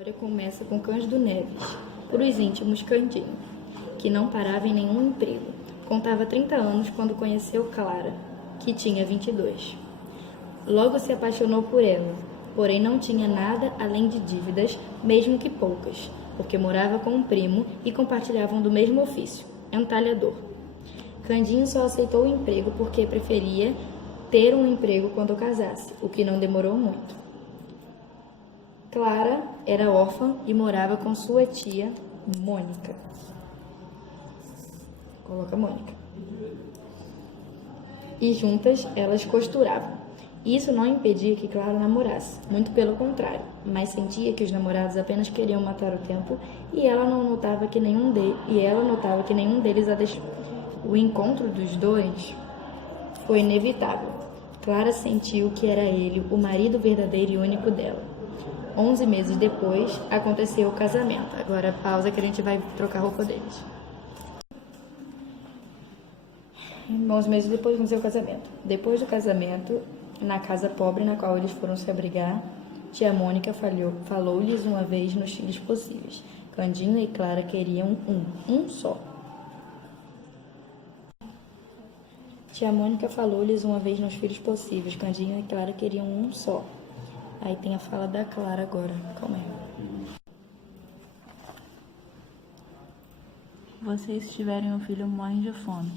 A história começa com Cândido Neves, para os íntimos Candinho, que não parava em nenhum emprego. Contava 30 anos quando conheceu Clara, que tinha 22. Logo se apaixonou por ela, porém não tinha nada além de dívidas, mesmo que poucas, porque morava com um primo e compartilhavam do mesmo ofício, entalhador. Candinho só aceitou o emprego porque preferia ter um emprego quando casasse, o que não demorou muito. Clara era órfã e morava com sua tia, Mônica. Coloca Mônica. E juntas elas costuravam. Isso não impedia que Clara namorasse, muito pelo contrário, mas sentia que os namorados apenas queriam matar o tempo e ela notava que nenhum deles a deixou. O encontro dos dois foi inevitável. Clara sentiu que era ele o marido verdadeiro e único dela. 11 meses depois, aconteceu o casamento. Agora, pausa que a gente vai trocar a roupa deles. 11 meses depois, aconteceu o casamento. Depois do casamento, na casa pobre na qual eles foram se abrigar, tia Mônica falou-lhes uma vez nos filhos possíveis. Candinho e Clara queriam um só. Tia Mônica falou-lhes uma vez nos filhos possíveis. Candinho e Clara queriam um só. Aí tem a fala da Clara agora. Calma aí. Vocês tiverem um filho, morrem de fome,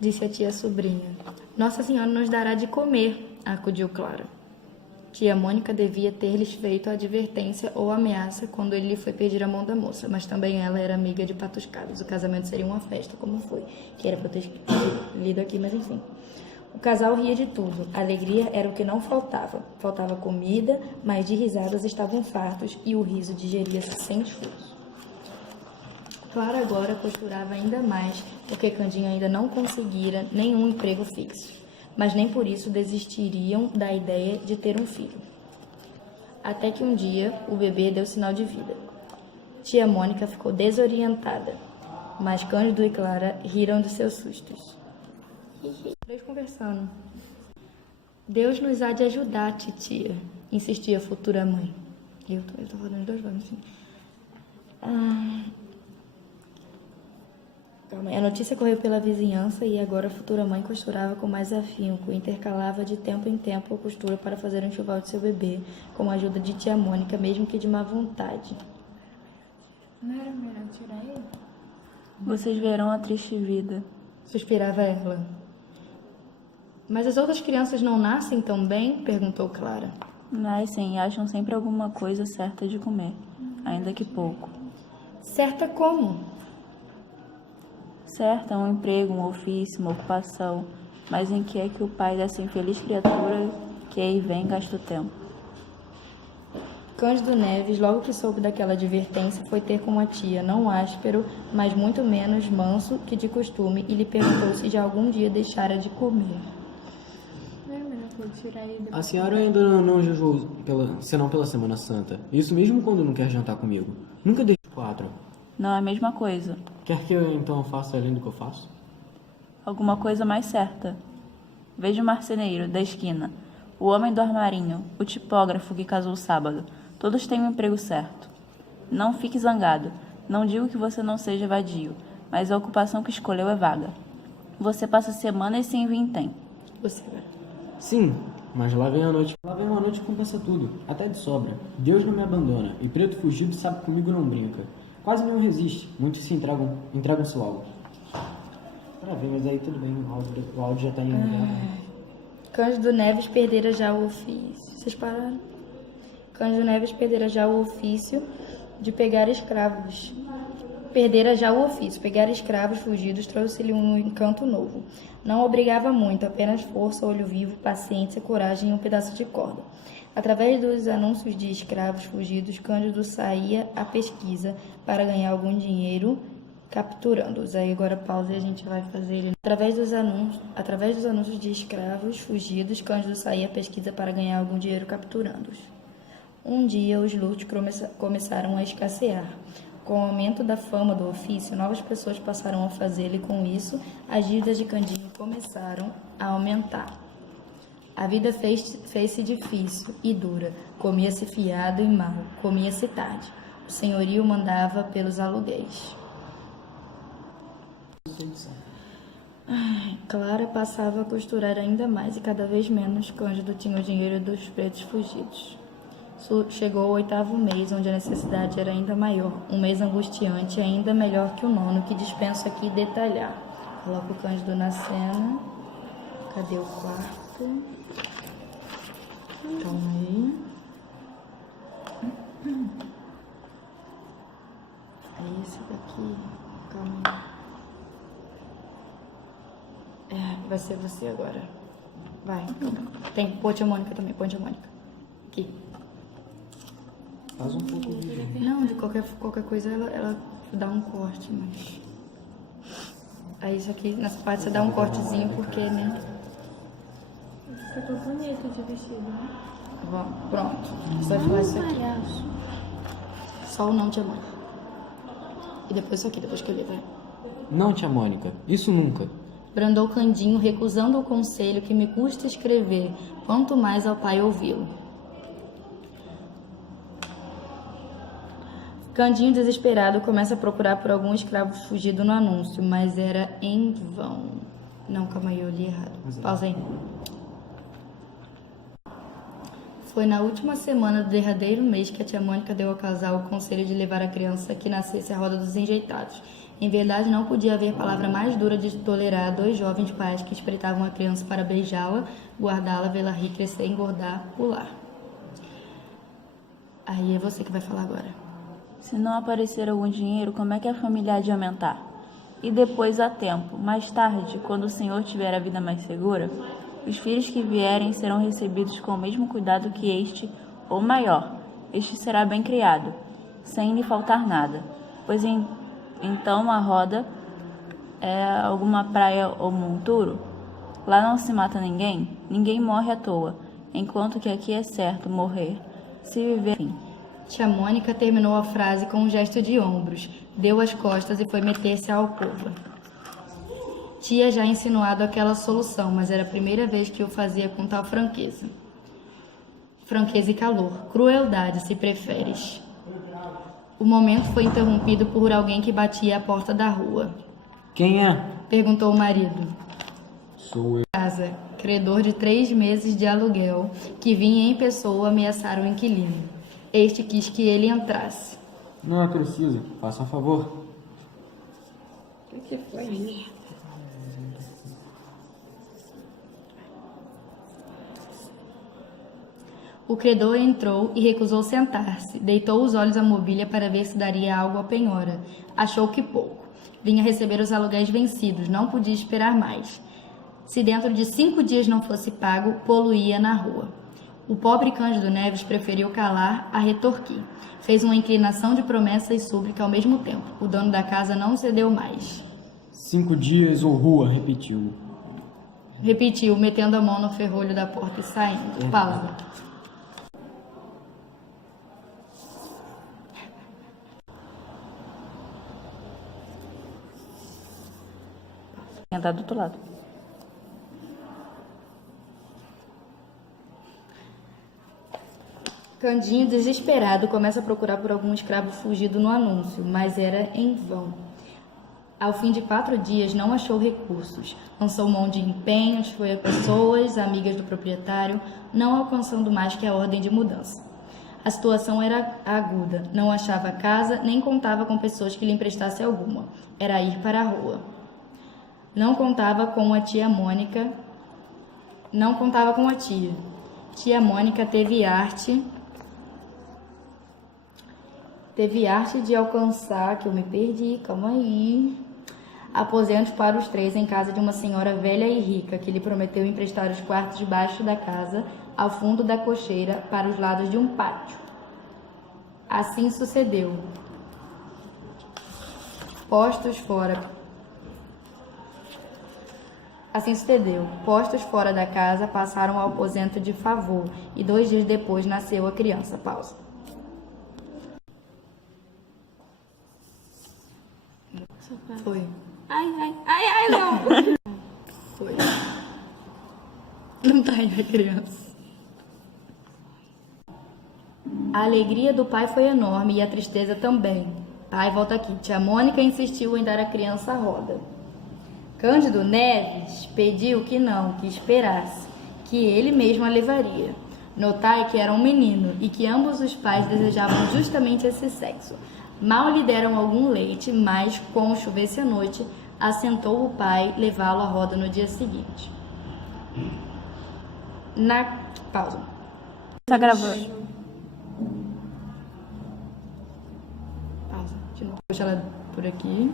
disse a tia sobrinha. Nossa Senhora nos dará de comer, acudiu Clara. Tia Mônica devia ter-lhes feito a advertência ou ameaça quando ele lhe foi pedir a mão da moça, mas também ela era amiga de patuscados. O casamento seria uma festa, como foi, que era para eu ter lido aqui, mas enfim. O casal ria de tudo. A alegria era o que não faltava. Faltava comida, mas de risadas estavam fartos e o riso digeria-se sem esforço. Clara agora costurava ainda mais, porque Candinho ainda não conseguira nenhum emprego fixo, mas nem por isso desistiriam da ideia de ter um filho. Até que um dia o bebê deu sinal de vida. Tia Mônica ficou desorientada, mas Cândido e Clara riram de seus sustos. Três conversando. Deus nos há de ajudar, titia, insistia a futura mãe. Eu tô falando dois vozes, assim. Calma aí. A notícia correu pela vizinhança e agora a futura mãe costurava com mais afinco, intercalava de tempo em tempo a costura para fazer um enxoval de seu bebê, com a ajuda de tia Mônica, mesmo que de má vontade. Não era melhor tirar ele? vocês verão a triste vida. Suspirava ela. Mas as outras crianças não nascem tão bem? Perguntou Clara. Nascem e acham sempre alguma coisa certa de comer, ainda que pouco. Certa como? Certa, um emprego, um ofício, uma ocupação, mas em que é que o pai dessa infeliz criatura que aí vem gasta o tempo? Cândido Neves, logo que soube daquela advertência, foi ter com a tia, não áspero, mas muito menos manso que de costume, e lhe perguntou se já algum dia deixara de comer. Não era melhor tirar ele? A senhora ainda não jejuou senão pela Semana Santa. Isso mesmo quando não quer jantar comigo. Nunca deixo 4. Não é a mesma coisa. Quer que eu então faça além do que eu faço? Alguma coisa mais certa. Veja o marceneiro da esquina, o homem do armarinho, o tipógrafo que casou sábado. Todos têm um emprego certo. Não fique zangado. Não digo que você não seja vadio, mas a ocupação que escolheu é vaga. Você passa semanas sem vintém. Você vai. Sim, mas lá vem a noite. Lá vem uma noite que compensa tudo, até de sobra. Deus não me abandona, e preto fugido sabe que comigo não brinca. Quase nenhum resiste, muitos se entregam-se logo. Pra ver, mas aí tudo bem, o áudio já tá indo. Cândido Neves perdera já o ofício. Vocês pararam? Cândido Neves perdera já o ofício de pegar escravos. Perdera já o ofício. Pegar escravos fugidos trouxe-lhe um encanto novo. Não obrigava muito, apenas força, olho vivo, paciência, coragem e um pedaço de corda. Através dos anúncios de escravos fugidos, Cândido saía à pesquisa para ganhar algum dinheiro capturando-os. Aí agora pausa e a gente vai fazer ele. Através dos anúncios de escravos fugidos, Cândido saía à pesquisa para ganhar algum dinheiro capturando-os. Um dia os lutos começaram a escassear. Com o aumento da fama do ofício, novas pessoas passaram a fazê-lo e com isso as dívidas de Candinho começaram a aumentar. A vida fez-se difícil e dura, comia-se fiado e mal, comia-se tarde. O senhorio mandava pelos aluguéis. Clara passava a costurar ainda mais e cada vez menos Cândido tinha o dinheiro dos pretos fugidos. Chegou o 8º mês, onde a necessidade era ainda maior. Um mês angustiante, ainda melhor que o 9º, que dispenso aqui detalhar. Coloca o Cândido na cena. Cadê o quarto? Calma aí. É esse daqui. Calma aí. Vai ser você agora. Vai. Tem ponte a Mônica também. Ponte a Mônica. Aqui. Faz um pouco de vídeo. Não, de qualquer coisa ela dá um corte, mas... Aí isso aqui, nessa parte você dá um cortezinho, porque, né? Ficou bonita de vestido, né? Pronto. Você vai falar isso aqui. Só o não, tia Mônica. E depois isso aqui, depois que eu ler, vai. Não, tia Mônica, isso nunca. Brandou Candinho, recusando o conselho que me custa escrever, quanto mais ao pai ouvi-lo. Candinho, desesperado, começa a procurar por algum escravo fugido no anúncio, mas era em vão. Não, calma aí, eu li errado. Pausa aí. Foi na última semana do derradeiro mês que a tia Mônica deu ao casal o conselho de levar a criança que nascesse à roda dos enjeitados. Em verdade, não podia haver palavra mais dura de tolerar 2 jovens pais que espreitavam a criança para beijá-la, guardá-la, vê-la rir, crescer, engordar, pular. Aí é você que vai falar agora. Se não aparecer algum dinheiro, como é que a família há de aumentar? E depois há tempo, mais tarde, quando o Senhor tiver a vida mais segura, os filhos que vierem serão recebidos com o mesmo cuidado que este, ou maior. Este será bem criado, sem lhe faltar nada, pois então a roda é alguma praia ou monturo. Lá não se mata ninguém, ninguém morre à toa, enquanto que aqui é certo morrer, se viver enfim. Tia Mônica terminou a frase com um gesto de ombros, deu as costas e foi meter-se à alcova. Tia já insinuado aquela solução, mas era a primeira vez que o fazia com tal franqueza. Franqueza e calor, crueldade, se preferes. O momento foi interrompido por alguém que batia à porta da rua. Quem é? Perguntou o marido. Sou eu. Casa, credor de 3 meses de aluguel, que vinha em pessoa ameaçar o inquilino. Este quis que ele entrasse. Não é preciso, faça um favor. O que foi isso? O credor entrou e recusou sentar-se. Deitou os olhos à mobília para ver se daria algo à penhora. Achou que pouco. Vinha receber os aluguéis vencidos, não podia esperar mais. Se dentro de 5 dias não fosse pago, poluía na rua. O pobre Cândido Neves preferiu calar a retorquir. Fez uma inclinação de promessa e súplica ao mesmo tempo. O dono da casa não cedeu mais. 5 dias ou rua, repetiu. Repetiu, metendo a mão no ferrolho da porta e saindo. Pausa. Entrar do outro lado. Candinho, desesperado, começa a procurar por algum escravo fugido no anúncio, mas era em vão. Ao fim de 4 dias, não achou recursos. Lançou mão de empenhos, foi a pessoas, amigas do proprietário, não alcançando mais que a ordem de mudança. A situação era aguda, não achava casa, nem contava com pessoas que lhe emprestassem alguma. Era ir para a rua. Não contava com a tia Mônica. Não contava com a tia. Tia Mônica teve arte de alcançar, que eu me perdi, calma aí, aposentos para os 3 em casa de uma senhora velha e rica, que lhe prometeu emprestar os quartos debaixo da casa, ao fundo da cocheira, para os lados de um pátio. Assim sucedeu. Postos fora da casa, passaram ao aposento de favor, e 2 dias depois nasceu a criança. Pausa. Foi. Ai, não. Foi. Não tá pai e a criança. A alegria do pai foi enorme e a tristeza também. Pai, volta aqui. Tia Mônica insistiu em dar à criança a roda. Cândido Neves pediu que não, que esperasse, que ele mesmo a levaria. Notai que era um menino e que ambos os pais desejavam justamente esse sexo. Mal lhe deram algum leite, mas, como chovesse à noite, assentou o pai levá-lo à roda no dia seguinte. Pausa. Tá gravando. Pausa. De novo. Deixa ela por aqui.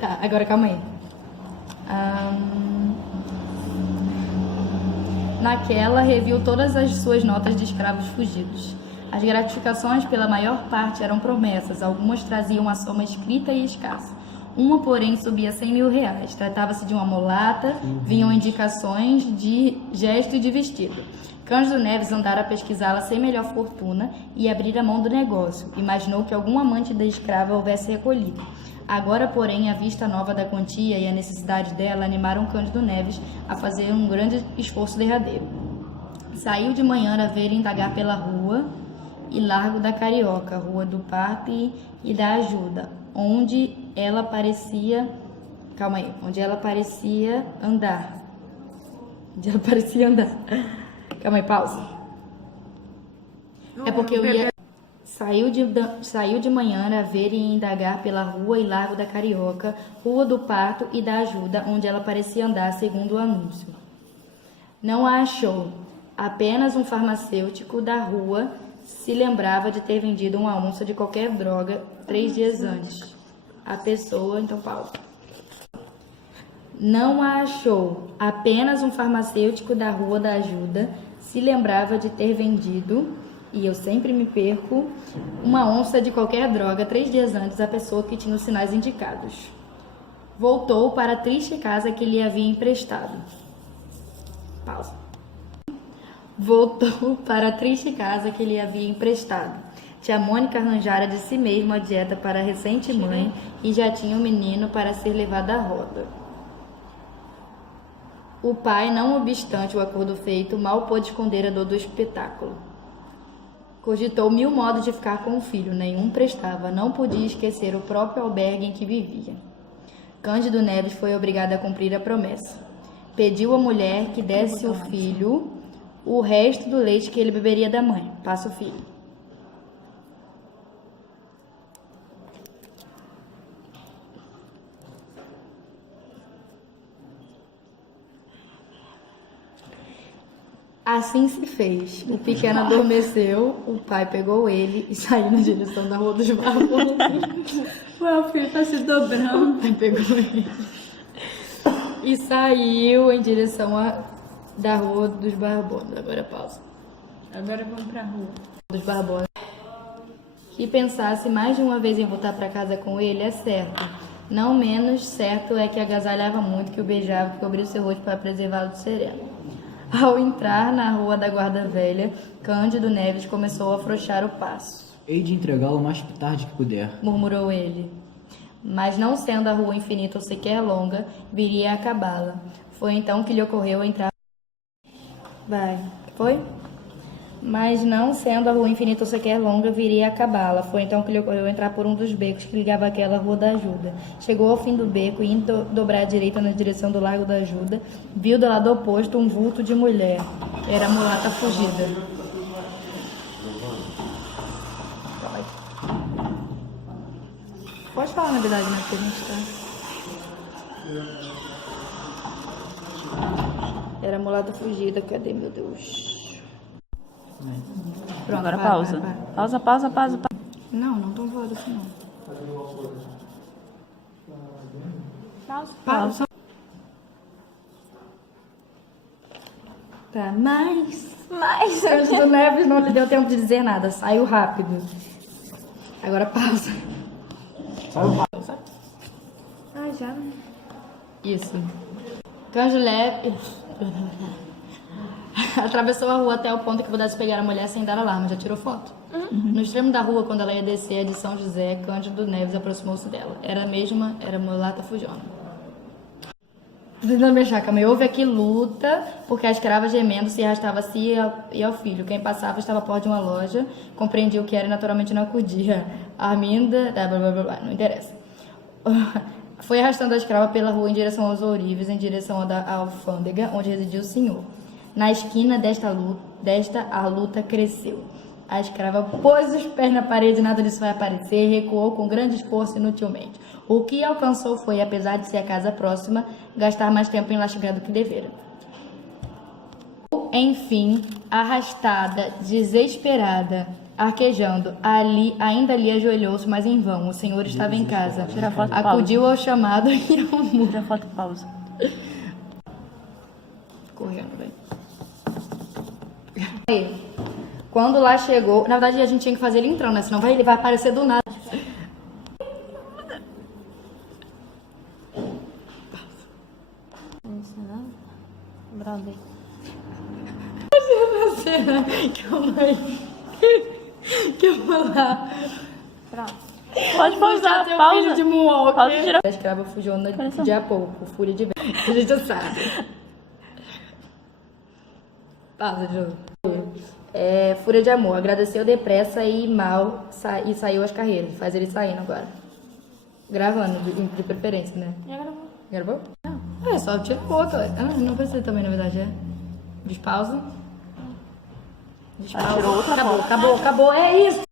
Tá, agora calma aí. Naquela, reviu todas as suas notas de escravos fugidos. As gratificações, pela maior parte, eram promessas. Algumas traziam uma soma escrita e escassa. Uma, porém, subia 100 mil reais. Tratava-se de uma mulata, vinham indicações de gesto e de vestido. Cândido Neves andara a pesquisá-la sem melhor fortuna e abrir a mão do negócio. Imaginou que algum amante da escrava houvesse recolhido. Agora, porém, a vista nova da quantia e a necessidade dela animaram Cândido Neves a fazer um grande esforço derradeiro. Saiu de manhã a ver e indagar pela rua e Largo da Carioca, Rua do Parque e da Ajuda, onde ela parecia andar. Calma aí, pausa. É porque eu ia... Saiu de manhã a ver e indagar pela rua e Largo da Carioca, Rua do Parto e da Ajuda, onde ela parecia andar, segundo o anúncio. Não a achou. Apenas um farmacêutico da rua se lembrava de ter vendido uma onça de qualquer droga 3 dias antes. A pessoa, então pausa. Não a achou. Apenas um farmacêutico da Rua da Ajuda se lembrava de ter vendido, e eu sempre me perco, uma onça de qualquer droga 3 dias antes à pessoa que tinha os sinais indicados. Voltou para a triste casa que lhe havia emprestado. Pausa. Voltou para a triste casa que lhe havia emprestado. Tia Mônica arranjara de si mesma a dieta para a recente mãe e já tinha um menino para ser levado à roda. O pai, não obstante o acordo feito, mal pôde esconder a dor do espetáculo. Cogitou 1000 modos de ficar com o filho, nenhum prestava, não podia esquecer o próprio albergue em que vivia. Cândido Neves foi obrigado a cumprir a promessa. Pediu à mulher que desse ao filho o resto do leite que ele beberia da mãe. Passa o filho. Assim se fez. O pequeno adormeceu, o pai pegou ele e saiu na direção da Rua dos Barbões. Ué, o filho tá se dobrando. O pai pegou ele e saiu em direção da Rua dos Barbões. Agora pausa. Agora vamos pra rua. Dos Barbões. Que pensasse mais de uma vez em voltar para casa com ele, é certo. Não menos certo é que agasalhava muito, que o beijava, que cobria o seu rosto para preservá-lo de sereno. Ao entrar na Rua da Guarda Velha, Cândido Neves começou a afrouxar o passo. Hei de entregá-lo o mais tarde que puder, Murmurou ele. Mas não sendo a rua infinita ou sequer longa, viria a acabá-la. Foi então que lhe ocorreu entrar... Foi? Mas não sendo a rua infinita ou sequer longa, viria a acabá-la. Foi então que lhe ocorreu entrar por um dos becos que ligava aquela Rua da Ajuda. Chegou ao fim do beco e, indo dobrar à direita na direção do Largo da Ajuda, viu do lado oposto um vulto de mulher. Era a mulata fugida. Pode falar na verdade, né? Porque a gente tá... Era a mulata fugida. Cadê, meu Deus? Pronto, Agora para, pausa. para. Pausa. Não tô falando assim, não. Pausa. Tá, mas Cândido Neves não lhe deu tempo de dizer nada, saiu rápido. Agora pausa. Pausa. Ah, já? Isso. Cândido Neves atravessou a rua até o ponto que pudesse pegar a mulher sem dar alarme. Já tirou foto? No extremo da rua, quando ela ia descer a de São José, Cândido Neves aproximou-se dela. Era a mulata fujona. Tô tentando me achar, calma aí. Houve aqui luta, porque a escrava gemendo se arrastava a si e ao filho. Quem passava estava à porta de uma loja, compreendia o que era e naturalmente não acudia. Arminda, blá, blá, blá, blá, não interessa. Foi arrastando a escrava pela rua em direção aos ourives, em direção à alfândega, onde residia o senhor. Na esquina desta a luta cresceu. A escrava pôs os pés na parede, nada disso vai aparecer, recuou com grande esforço inutilmente. O que alcançou foi, apesar de ser a casa próxima, gastar mais tempo em lá chegar do que devera. Enfim, arrastada, desesperada, arquejando, ainda ali ajoelhou-se, mas em vão. O senhor estava em casa. Tira foto, Acudiu ao chamado e ao muro. Tira foto, pausa. Correndo, velho. Aí, quando lá chegou, na verdade a gente tinha que fazer ele entrando, né? Senão ele vai aparecer do nada. Brother. Calma aí. Que eu vou lá. Pode pausar, Filho pausa. de Moonwalker. Pausa e tira. A escrava fugiu Coração. de a pouco, fúria de vento. A gente já sabe. Pausa de novo. Fúria de amor. Agradeceu depressa e e saiu às carreiras. Faz ele saindo agora. Gravando, de preferência, né? Já gravou. Gravou? Não. Só tira foto. Não precisa também, na verdade, é. Despausa. Ela tirou outra foto. Acabou. É isso.